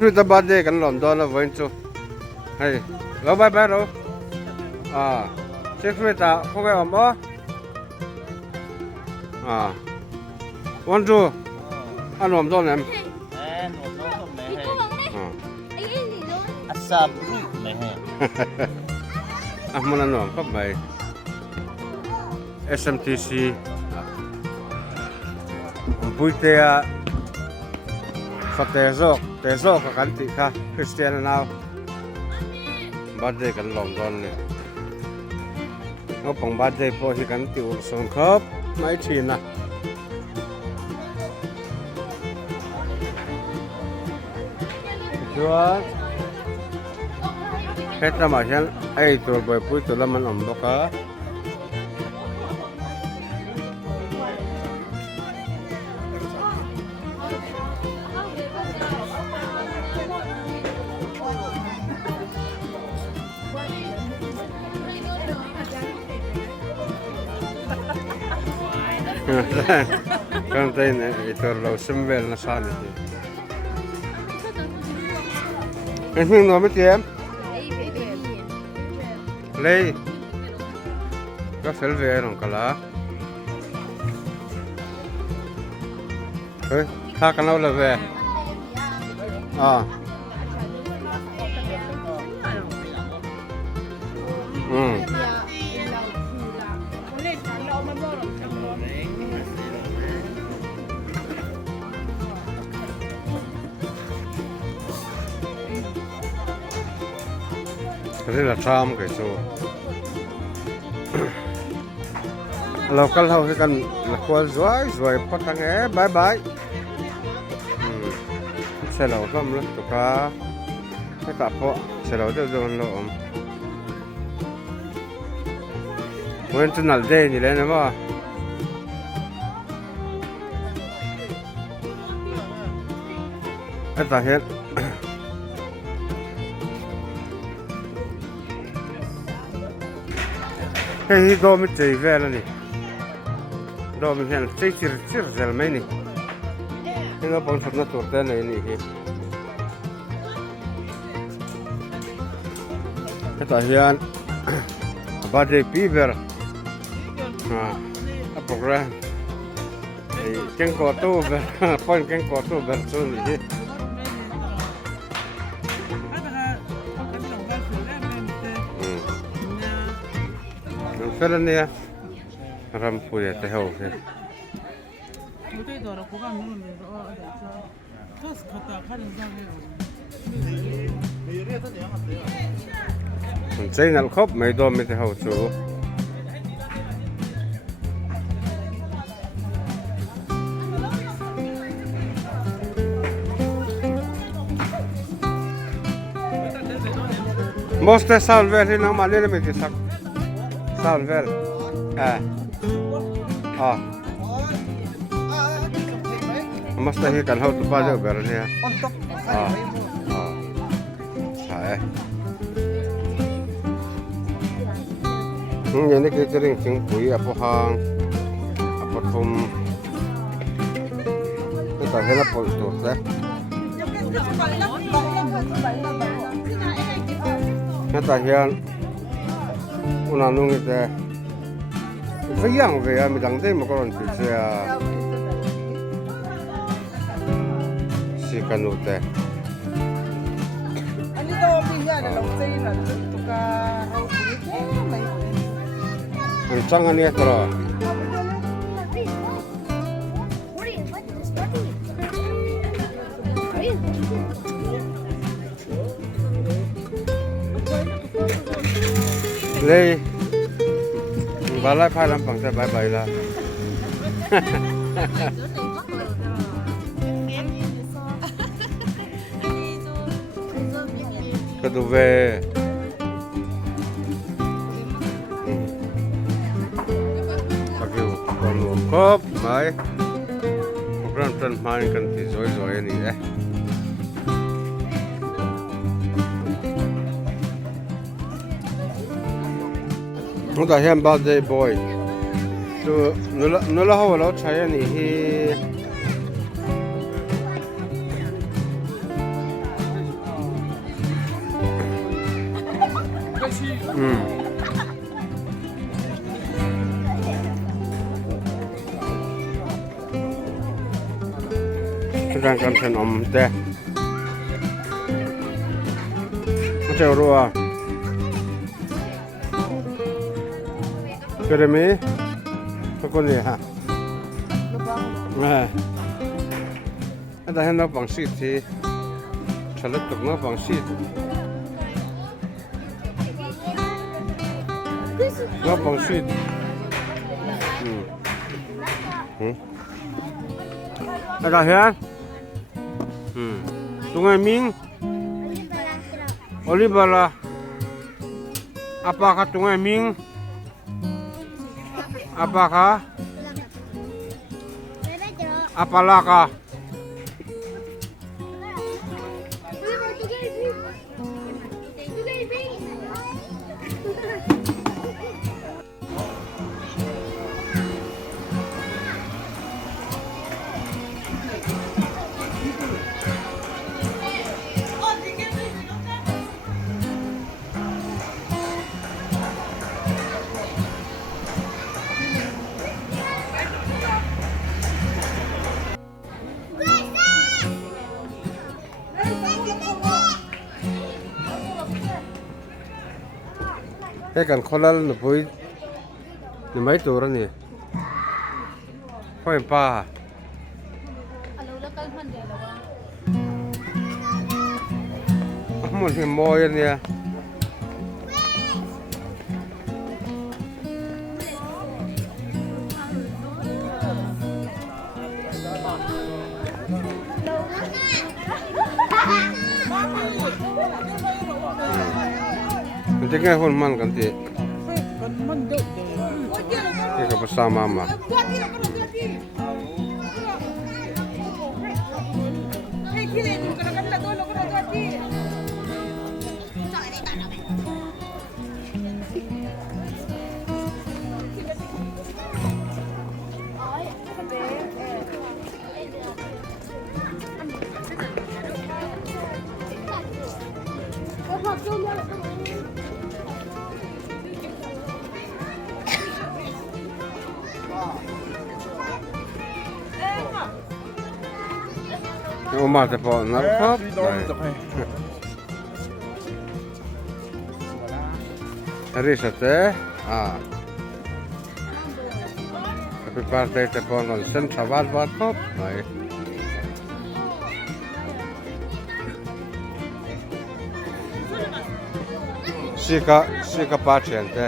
Chúng ta bắt đây cần làm đó là vậy chứ. Hay, lâu bye bye rồi. À, chiếc xe ta không phải ổn bó. À, one two, anh làm đó em. Asam mẹ À, muốn ăn làm cấp bảy. SMTC. Bùi tè, phát Tezawka kan ti kha Christian nào. Birthday kan long don ne. Ngo pang birthday po hi kan ti ul son khop mai thina. Chuan heta ma hian ai tur boy pui tu laman om boka. Kan tay na ito raw simbel na sana ito. Ano yung nomit yan? Lay. Ka-selfie anong kala? Eh, kakanaw labi. Ah. Thế là tram cái số local hậu cái cần là qua rồi bắt thằng é bye bye xe lẩu không lắm tụi cá cái tạp họ xe lẩu đều luôn lộn quên chân nալ đê như thế này mà cái ta hết cái đồ mình chơi về là nè đồ mình hiện chơi chơi giờ mấy nè cái nó bằng sắt nó tuột ra này nè cái ta hiện birthday fever program cái cỏ tu về point cái cỏ tu về xuống nè Kailan niya? Rampo ya tayo. Say ngal khop may do mi tayo chu. Moste salver hinang malila mi tisak. Salver. Must have can how to pass over here. On top. Sai. Ini ni kita ring sing pui apa hang apa thum. Kita hela pol tu sah. Kita hian unanung itu. Phải yang về mình đăng tên một con thì sẽ canu teh. Ani to pinya ada long sei na tuka au kulit mai. Kencang ani terus. Lei balai phai lam pang sa bye bye la. Kadu về pakai kalau kop mai program trend main kan tizoi ni Udah yang birthday boy tu nula hawa lo saya ni เ แสดงการถนอมแต่ไม่ใช่รัวก็ได้ไหมทุกคนเนี่ยฮะแต่ให้เราบังซีที่ฉลับตกเราบังซีเราบังซีอะไรเหรอSungai Ming, Olibala, apakah Sungai Ming? Apakah? Apalakah? Kan kolal na boy ni mai tur ni phoi pa alo la kal man de lawa mon he moy ni Jangan hon man kan ti. Kita bersama mama. Oma te po narkop. Risa te. Tapi partai te po non sen sabar pop. Sika paciente.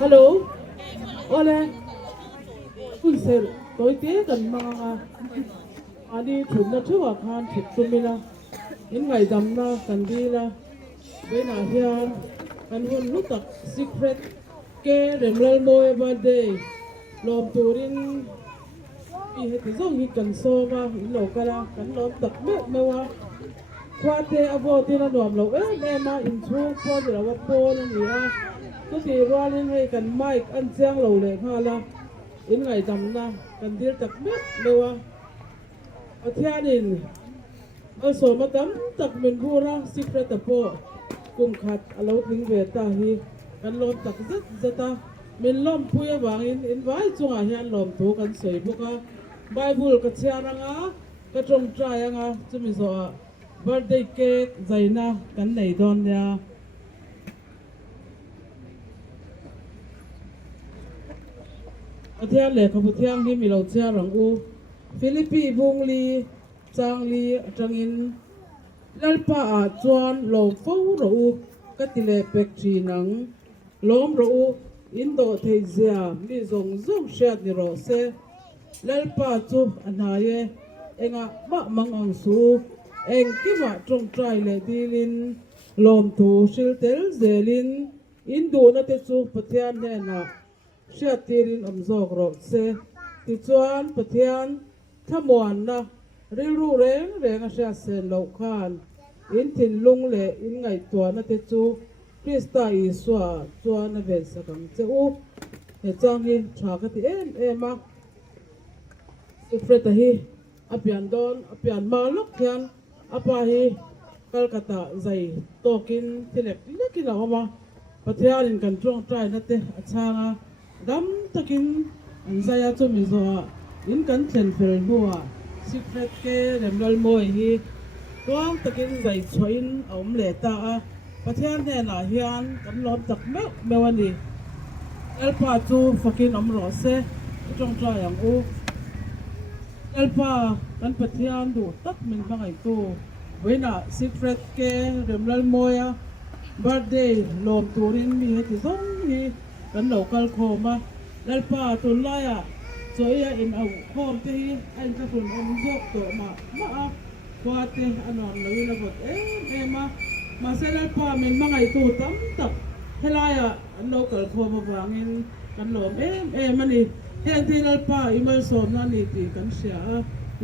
Hello, ole,คุณเสร็จตัวเตี้ยกันมาอันนี้ถึงนะชั่วคราวถึงตัวมีละยังไงจำนะกันดีละเวลาเฮียนกันวันรู้จัก secret แกเรื่องเล่าโมยบาเดย์ลมตัวรินมีเหตุส่งฮิกันโซมาหินโลกละกันลมตักเมื่อไม่ว่าควาเตอโบตินะหน่วมเราแม่มาอินทูพอจะเราว่าโปนั่นนี่ก็ที่ว่าเล่นให้กันไม่อันเสียงเราเลยค่ะละยังไงจำนะกันเดียวตักเมื่อไม่ว่าอาทิตย์นี้เอาสมตั้มตักเป็นผู้รักสิบระดับโปกุมขัดเราถึงเวทาฮีกันลมตักจัดเป็นลมพุยวางอินไว้จงอาเฮียนลมถูกันสวยพวกไบเบิลกัจเชียรังก็ตรงใจจะมีส่วนbirthday cake ใจนะกันไหนตอนเนี่ยอาทิตย์เล็กขบุเที่ยงที่มีเราเชียรังฟิลิปปินส์บุงลีจางลีจังอินลัลปาอาจวนลมฟ้าเราก็ติเลเป็กจีนังลมเราอินโดเทเซียมีซงเชียดนิโรเซลัลปาจูอันไหนเองะมังอังสูเองคิดว่าตรงใจเลยดีลินลมทูชิลเตลเซลินอินโดนัทจูปะเทียนเนี่ยนะเชียดตีรินอมโซกโรเซติจวนปะเทียนถ้ามวนนะริรูเร่งเชียเซนโลคานอินทินลุงเล่อินไงตัวนัทจูคริสตาอิสวาจวนเวสกังเจ้าเหตุจังฮีชากติเอ็มาสุเฟรตฮีอภิยันดอนอภิยันมาลุกยันอปาฮีกัลกัตาใจโตกินที่เล็กกินเอามาปัทยาลินกันตรงใจนั่นเตะชางดำตะกินอันใจจุมิโซอินกันเชนเฟลบัวสิเฟรตเกเรมลลโมยฮีตัวตะกินใจชวยนอมเลตาปัทยาเนี่ยนาเฮียนกันล้อมจักเมวันนี้เอลปาจูฟักินอมรอเซตรงใจอย่างเอลปากันปัทยาดูตักมันบางไอ้ตัวเวน่าสิเฟรตเกเรมลลโมยบัดเดย์ลมตูรินมีเหตุส่งฮีกันโลกัลโคมาเอลปาตุลายสวยอินเอาโคมที่อันจะฝุ่นอมโยกตัวมาควาเตอันนอนเลยนะบดมาเสด็จพ่อมันมาไงตูตั้มตับเฮลายอันเราเกิดโคมาวางเงินกันหลอมมันนี่เห็นที่นั่นป้าอิมันสอนนั่นนี่ตีกันเสีย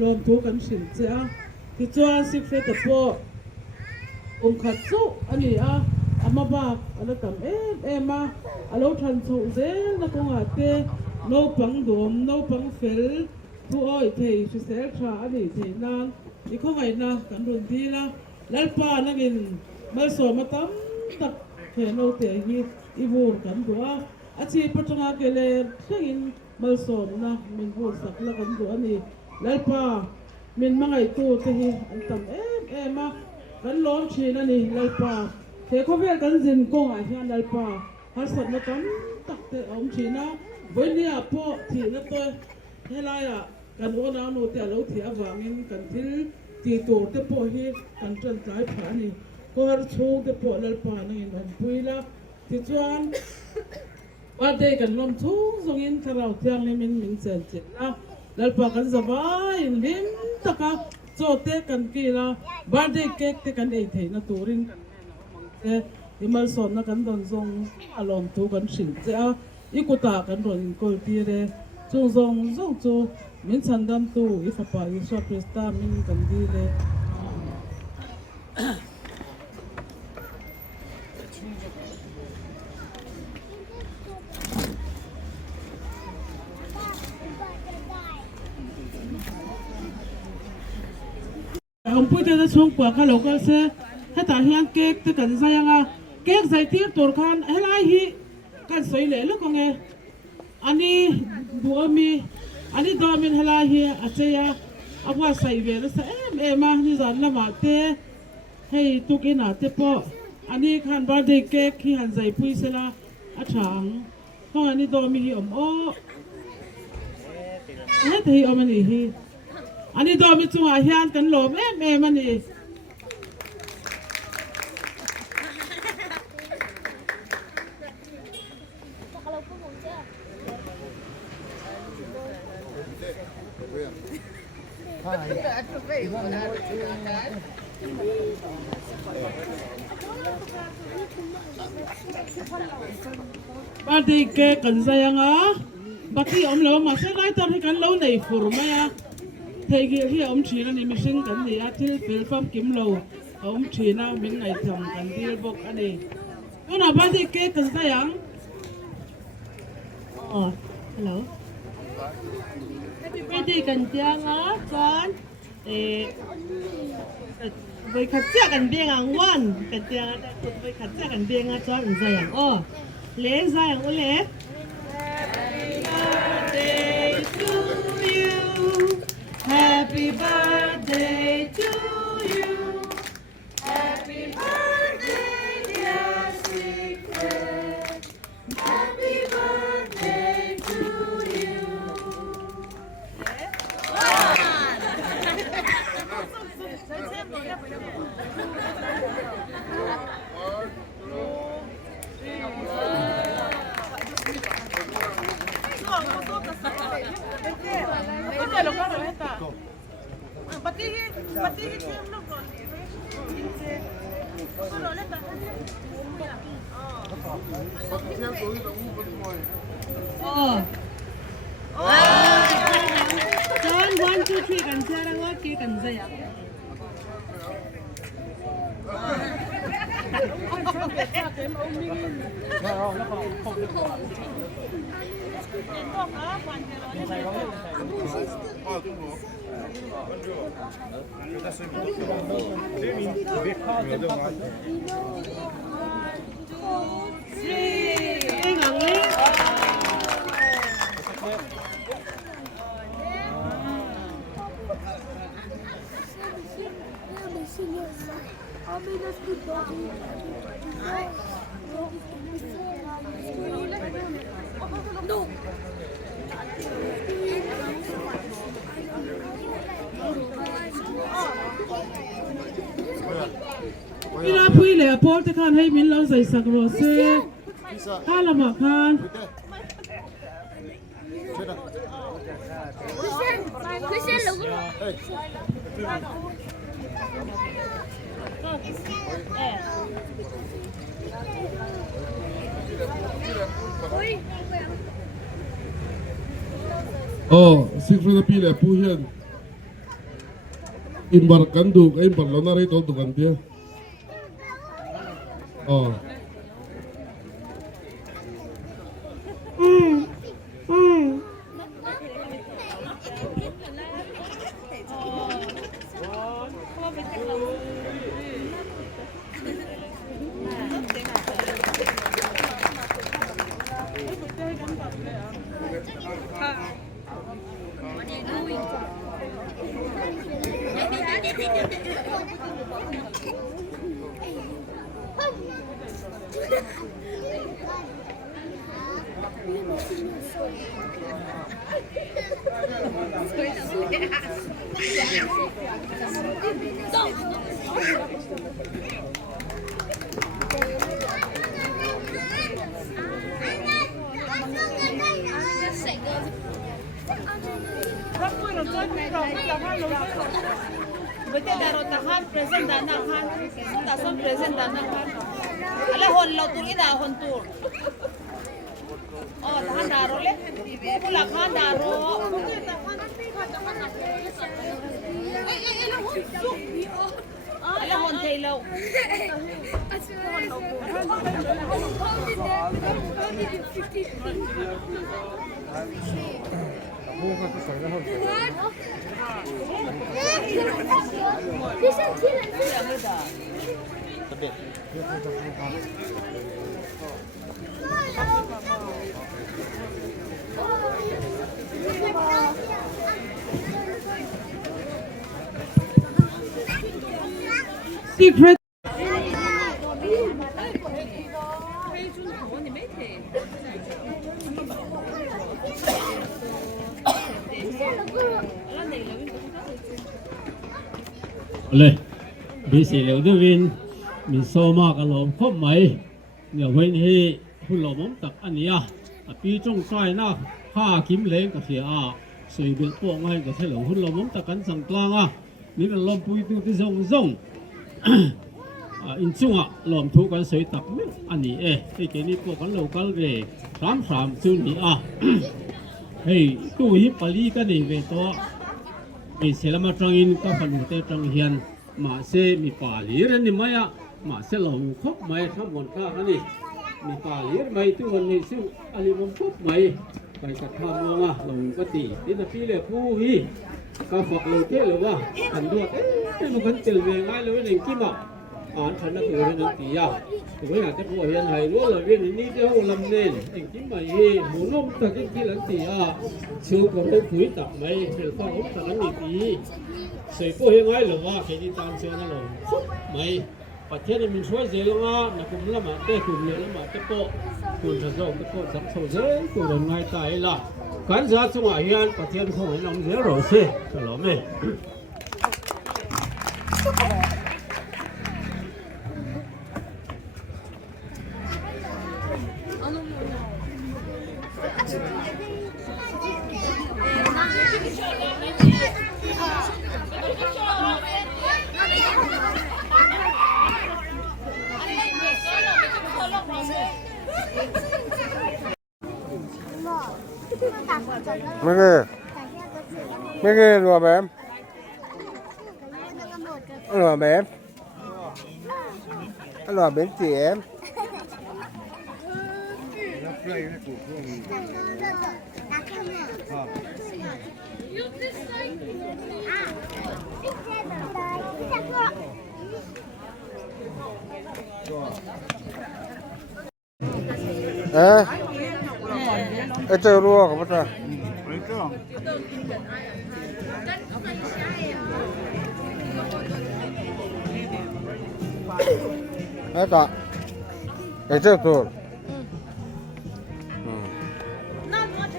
รวมทุกกันสินเสียที่จวนสิเฟตพ่อขัดสู้อันนี้อามาบ้าอันนั้นทำมาอันเราทันสู้เจ้นักงานเตโนปังดวมโนปังเฟลผู้อ้อยเทยชิเซลชาอันนี้เทยนานอีกข้อไงนะกันรุนทีละแล้วป้านั่งกินมาสอนมาตั้มตักเห็นเราเตะฮีอีบูร์กันตัวอาชีพปัจจุบันเกลือเช่นมาสอนนะมันพูดสักแล้วกันตัวนี้แล้วป้ามันมาไงตัวเตะฮีอันตั้มมากันล้อมชีนั่นนี่แล้วป้าเทเขาเวกันจินกงไอ้ที่อันแล้วป้าฮัสมาตั้มตักเตะอมชีนะวันนี้พ่อที่นั่นตัวเฮลายกันโอนาโนเตะเราที่อวางินกันที่ตีตัวเตะพ่อฮีกันจนใจผ่านี่ก็หาชูเตะพ่อแล้วป่านี่กันปุยละที่จวนว่าเด็กกันล้มทุ่งส่งอินคาราโอเกะนี่มันเซนจิตนะแล้วป่ากันสบายลิ้นตะกะโจเตะกันกีละบาร์เดย์เค้กเตะกันเองเถอะนะตัวรินกันเอ๊ะที่มาสอนนักกันตอนส่งอารมณ์ทุกันสิเจ้าอีกุตากันโดนกอลตีเร่ส่งจูมินชันดัมตูอีฟ้าป่าอีสวาเพรสตามินกันดีเลยผมพูดจะช่วงกว่าข้าหลงก็เสียให้ตาเฮียนเก๊กแต่กันใส่ยังเก๊กใส่ที่ตัวคันให้ไล่ฮีกันใส่เหล่แล้วก็ไงอันนี้บัวมีอันนี้ดอมินให้ไล่ฮีอาเจียเอาว่าใส่เวรใส่มานี่จันละมาเตะให้ตุกินาเตะปออันนี้คันบาร์เดย์เก๊กที่หันใส่ปุ้ยเสละอาฉางเพราะอันนี้ดอมีฮีให้ที่เอามันฮีอันนี้ดอมีจังหวะเฮียนกันหลบมันนี่ ba đi ke kan sayang á bác sĩ ông lâu mà sẽ lại tao thì kan lâu này phù mai á thầy kia khi ông chỉ là niệm sinh kan thì á til pel pham kim lâu ông chỉ na mình ngày thầm kan đi bốc anh ấy nó là ba đi ke kan sayang hello happy birthday kan tiang á con với khát cha kan biếng ang wan kan tiang với khát cha kan biếng á con sayang lễ sayang lễ Happy birthday to you. Happy birthday, dear secret. Happy birthday to you. John, 1, 2, 3 kan sarang okay kan saya. Ila pui le Paul te kan hai min lo sai sak ro se hala ma kan Sikro na pila po yan. Imbarkan do, ay imbarlo na rito dukan dia. Bete darot tahan present dana kan, tason present dana kan. Ala hon lo tur ida hon tur. Oh tahan daro le, pula kan daro. Ala hon telo. secretเลยมีเสียเหลวด้วยวินมีโซมากระหลอมครบไหมเดี๋ยวเว้นให้คุณหลอมตักอันนี้ปีจงใจนะข้าคิมเล้งกับเสีย สวยเดือดพวกง่ายกับเฉลิมหุ่นเรามุ่งตะกันสังกลางนี่เราลมปุยตัวที่ส่งอินซุงลมทุกันสวยตับอันนี้ที่เกนี่พวกกันเรากันเลย3ซุนนี่เฮ้ยตู้ฮิปปาลีกันนี่เวตัวมีเสลมาจังอินก็พันหัวเตจังเฮียนมาเซมีปาลีเรนนี่ไม่มาเสลงคบไม่ทั้งหมดข้ากันนี่มีปาลีไม่ตัววันนี้ซึ่งอันนี้มันคบไม่ไปกระทำลงลงก็ตีนี่นะพี่เลยผู้ฮีก็ฝักเลยเท่เลยว่าอันด้วยมันกันเจริญง่ายเลยหนึ่งกี่มาฉันนักเรียนนักตีถึงไม่อยากจะพูดเฮียนไทยรู้เลยเรียนนี่เดียวลำเน้นเองกี่มาหมูนุ่มตะกี้กี่หลังตีชื่อของเราคุยตับไม่เชื่อฟังผมตะกันนี่ตีเสียพูดยังไงหรือว่าแค่ที่ตามเชื่อนั่นหรอไม่ประเทศนี้มันช่วยเสียลงนักกุมละมาเตะกุมเลยละมาเตะโปคุณจะส่งเตะโปสังโซเซ่กูเดินง่ายตายละการจะสมัยเฮียนประเทศของเราเสียหรอเสียตลอดไหมไม่เกรัวแบบรัวแบบรัวเป็นเสียมเจอรัวกับพ่อตาต่อเจอตัว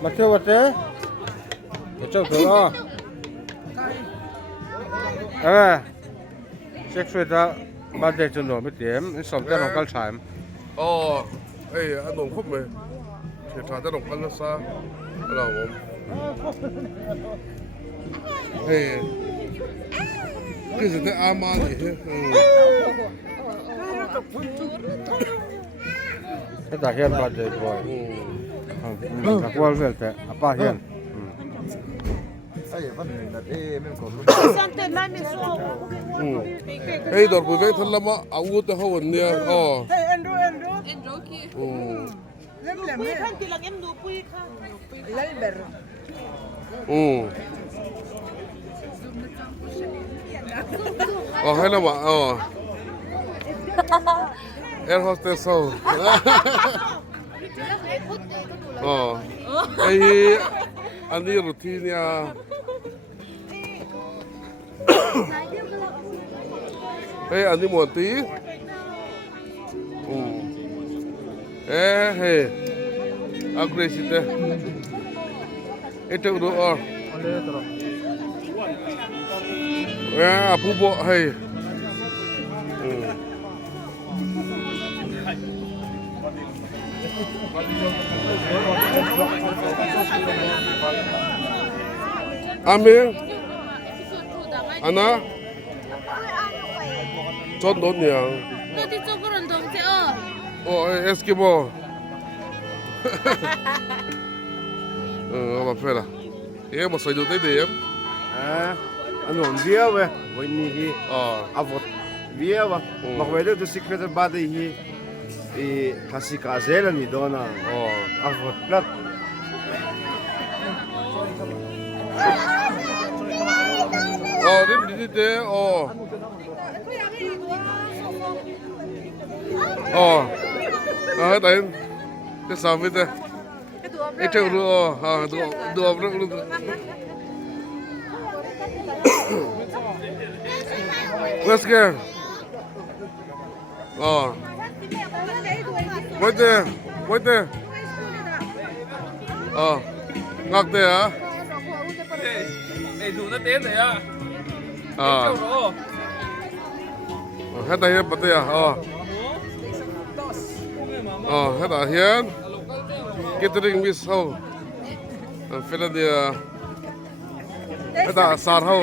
มาเที่ยววัดเจ้เจอตัวเช็คช่วยตาบ้านเด็กจนหนุ่มไม่เต็มสมแต่ของกัลชายอ๋ออันนงคบไหมเชื่อชาจะนงกันละซะเราคือสุดท้ายอามาเลยให้ตาเฮียนบ้านเด็กบ่อยนักวอลเวลแต่ป้าเฮียนดอกกุยทันละมาอาวุธเขาวันเนี้ยอ๋อเอ็นดูคีเล่มปุยขั้นทีหลังเอ็นดูปุยค่ะเล่มเบอร์อ๋อให้ละมาอ๋อแอร์โฮสเตสอ๋ออันนี้รูทีนเนี่ยอันนี้หมดตีอักเรสิเตitu udahผู้บอกให้Amin, Anna, John Don yang. Tadi cokuran dong sih Oh, Eskimo. Apa fela? Mau saya dulu tadi ya? Ano dia weh, ini hi. Avot dia wah. Makanya itu secret bade hi. Kasih kazelan ni dona. Avot plat. Ini deh. Tadi cái sao vậy đây? Cái trâu rồi, đùa luôn. Let's go. Wait there. Ngọc đây hả? Để dù nó tiến rồi á. Hết đây hết bật đây à? Hết à hiền. Catering miss how. Philadelphia. cái ta sạt hậu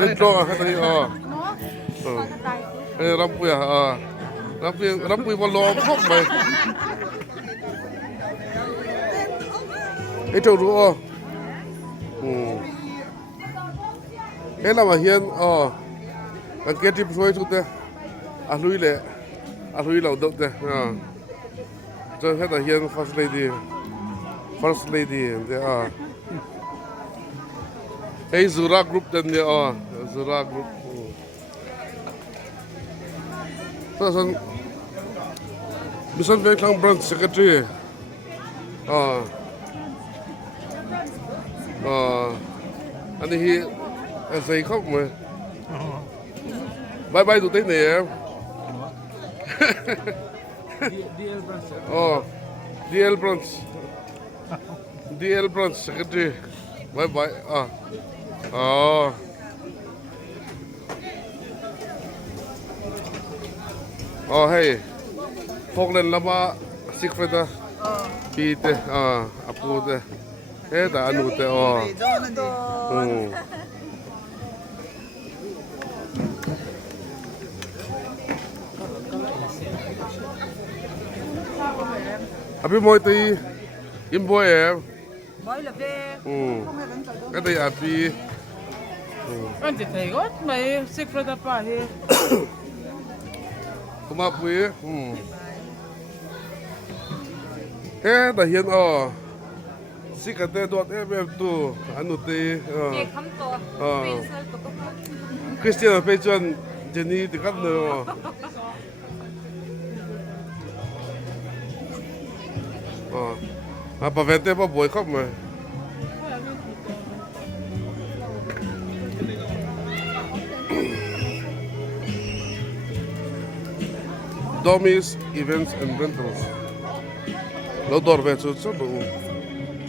lên cho cái này ê làm bùi vào lò khóc mày cái chỗ đó cái nào mà hiền cái kia chim xuôi chút đấy lui lâu đốt đấy cho hết là hiền first lady đấy cái Zura group đấy Zura group Person, Mission Veklang Branch Secretary. Anh hi, anh say khóc mà. Bye bye tụi này em. DL Branch Secretary. Bye bye. Hey, phok lên lama secret da, pite, apu da, hey da anu da, Abi moi ti, im boy em, Mới là về. cái đây abi, anh chỉ thấy gót mấy secret đã pa he come up with, hey da hiền secret da dot em tu, anu ti, Christian phải chọn Jenny thì cắt nữa. Bà về đây bà bồi khóc mà. Domis Events and Rentals. Lâu đòi về chút chút đủ.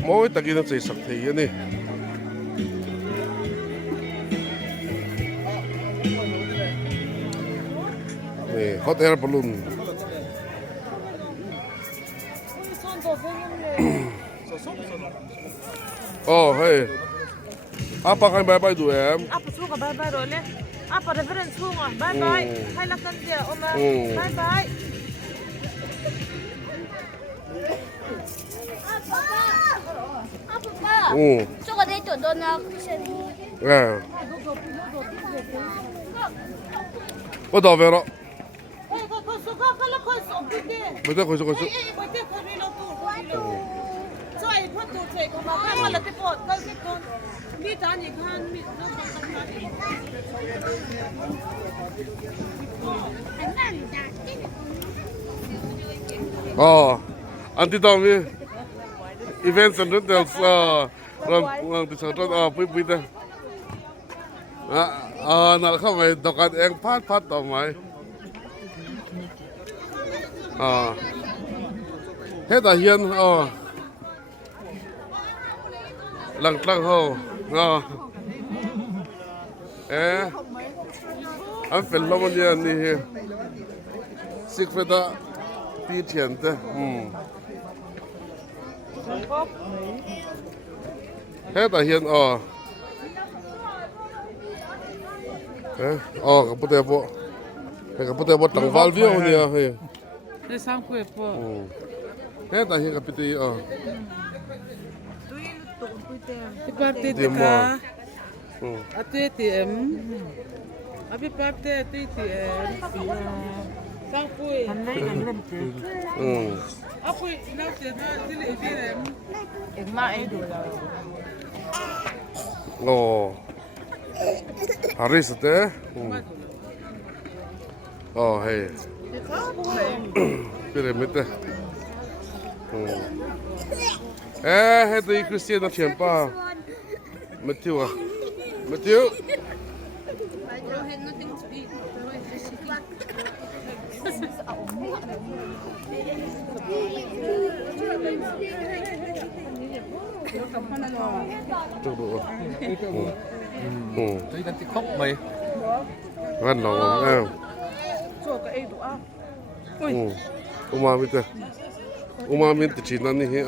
Mỗi ta kia nó chạy sạc thị vậy nè. Nè, hot air balloon. Hey. Apa kan bye-bye tu em? Apa suka bye-bye rồi nè. Apa reference suka bye-bye. Hay là cần gì oma bye-bye. 아빠, 저거 내 돈 너나 쿠션이. Đâu về đó? Ko suka kala ko so bide. Bây giờ có. Bide ko rilo tu. So ai put tu che ko ma ka la te pot ka se kon. Mi ta ni khan mi no ka ka. Anti Tommy. Events and Rentals. Lang di sa trot. Pui ta. Nãy không phải đọc anh phát tao mày. Hết là hiền lăng hô anh phải lo một chuyện đi xích phải đã đi tiền thế hết là hiền cái bút đẹp bộ cái bút đẹp bộ tặng val viêu nè để sang quê po hết là hiền cái bút đi di parte de cá até TM abi parte até TM sang quê aku inau te na dili TM Igma ai do la. Haris te hey pyramid te hết đi Christian nó chuyển pa Matthew Tôi đang khóc mày. Văn lòng em. umami te umami te chinan ni hi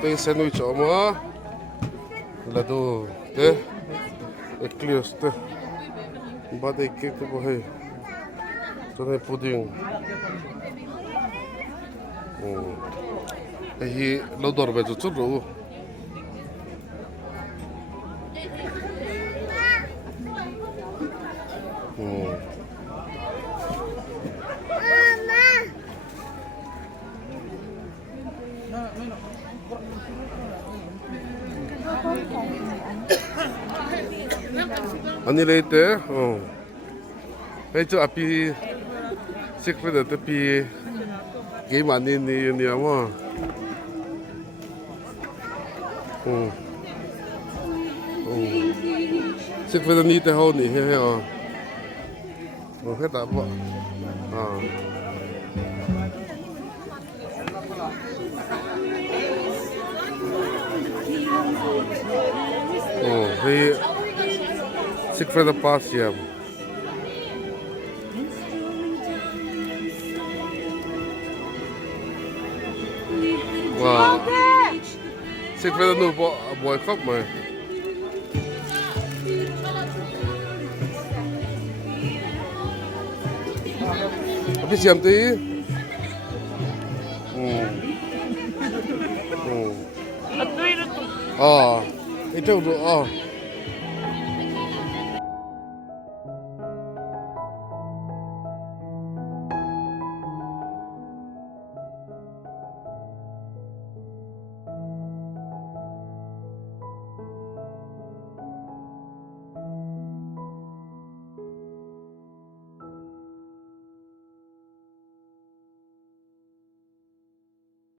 Te sandwich oma lado te eclair te bade cake te bohe tone pudding hi lodor be chu ro Ani later, hey tu api secret tu api game ni ama, secret ni te hau ni he he tak apa, hey secret the past ya. Wow. Secret nu boy cup mai. Tapi siam tu. Itu. Itu.